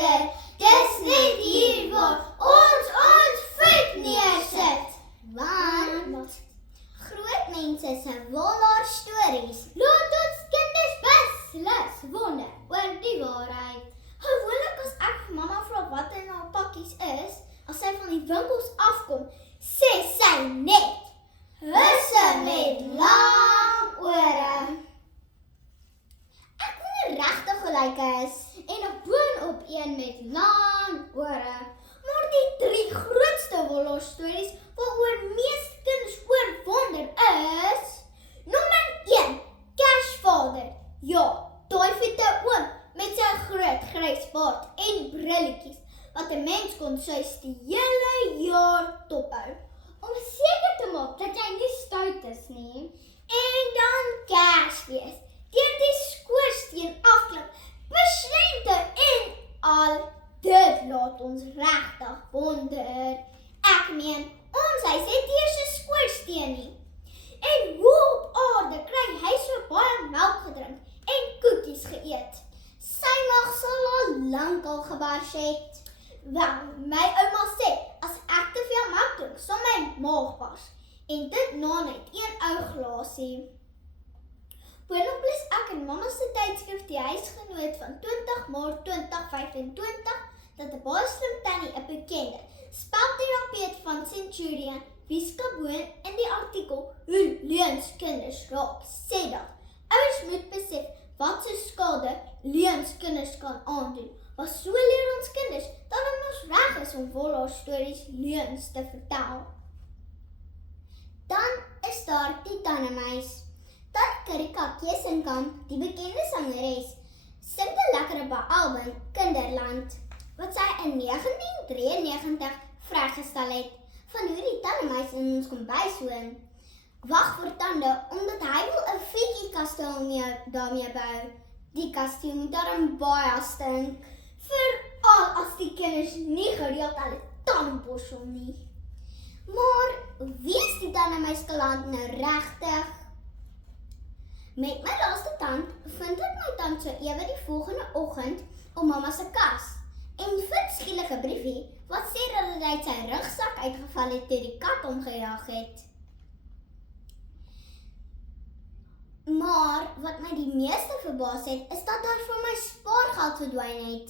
agter, dis net hier waar ons voet neersit. Want groot mense se wonder stories laat ons kinders beslis wonder oor die waarheid. Gewoonlik as ek vir mamma vra wat in haar pakkies is, as sy van die winkels afkom, sê sy net, husse met lang ore. Ek wonder regtig hoe lyk hy is, en op boonop een met lang ore. Maar die 3 grootste Wollos stories waaroor meeste kinders oor wonder is, nommer 1, Kersvader. Ja, daai vette oom met sy groot grys baard en brilletjies, wat 'n mens kon swys die hele jaar dophou, om seker te maak dat jy nie stout is nie. En dan Kersfees, deur die skoorsteen afklim, besluite en al, dit laat ons regtig wonder. Ek meen, ons huis het eers 'n skoorsteen nie. En hoe op aarde kry hy so baie melk gedrink en koekies geëet? Sy mag sal al lank al gebars het. Wel, my ouma sê, as ek te veel melk drink, sal my maag bars. En dit na net 1 ou glasie. Boonop lees ek in mamma se tydskrif die huisgenoot van 20 Maart 2025 dat 'n baie slim tannie, 'n bekende spelterapeut van Centurion, Wieska Boon in die artikel Hoe leuns kinders raak, sê dat ouers moet besef wat so skade leuns kinders kan aandoen. Maar so leer ons kinders dat dit mos reg is om Wollos stories leuns te vertel. Dan is daar die Tannemuis. Tannie Karika Kesenkamp, die bekende sangeres, sing 'n lekkere album Kinderland, wat sy in 1993 vrygestel het, van hoe die Tannemuis in ons kombuis woon. Wag vir tande, omdat hy wil 'n fietjiekasteel daarmee bou. Die kasteel moet daarom baie stink, veral as die kinders nie gereeld hulle tandborsel nie. Maar wie is die Tannemuis geland nou regtig? Met my laaste tand vind ek my tand so ewe die volgende oggend op mamma se kas en vind skielik 'n briefie wat sê dat hy uit sy rugsak uitgeval het toe die kat hom gejaag het. Maar wat my die meeste verbaas het, is dat daar vir my spaargeld verdwyn het.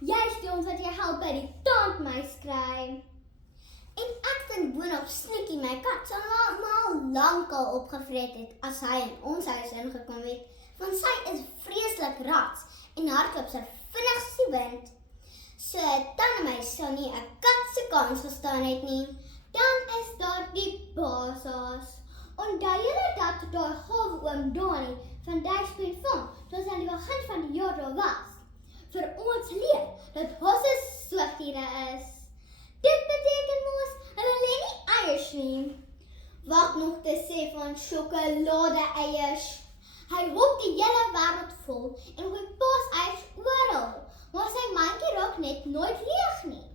Juist die ons wat jy help by die tandmuis kry. En ek vind boonop Sneekie, my kat, sal lankal opgevreet het as hy in ons huis ingekom het, want sy is vreeslik rats en hardloop so vinnig soos die wind. So Tannemuis sal nie 'n kat se kans gestaan het nie. Dan is daar die Basas. Onthou julle dat daai gawe oom Donnie van Dashpin Farm, toe aan die begin van die jaar daar was, vir ons leer dat hosse soogdiere is. Dit beteken mos, hulle lê nie eiers nie. Wat nog te sê van sjokolade-eiers? Hy roep die hele wêreld vol en gooi paaseiers oral, maar sy mandjie raak net nooit leeg nie.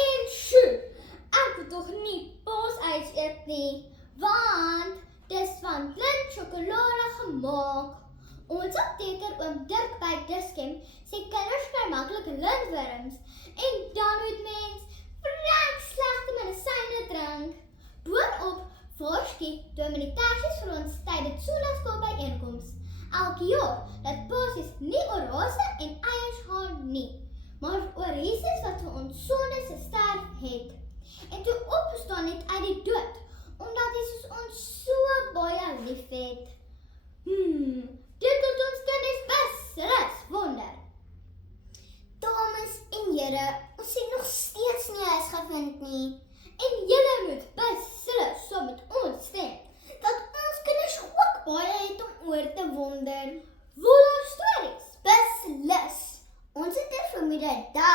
En sjoe, ek wil tog nie paaseiers eet nie, want dis van blind sjokolade gemaak. Ons apteker oom Dirk by Dischem sê kinders kry maklik lintworms en dan moet mens vrek slegte medisyne drink. Boonop waarsku Dominee Tersius vir ons tydens Sondagskoolbyeenkoms elke jaar dat basies nie oor rase en eiers gaan nie, maar oor Jesus wat vir ons sondes gesterf het en toe opgestaan het uit die dood, omdat Jesus ons so baie liefhet. Dit laat ons kinders beslis wonder. Dames en here, ons het nog steeds nie huis gevind nie. En julle moet beslis saam met ons stem, dat ons kinders ook baie het om oor te wonder. Wollos stories, beslis. Ons het 'n vermoede dat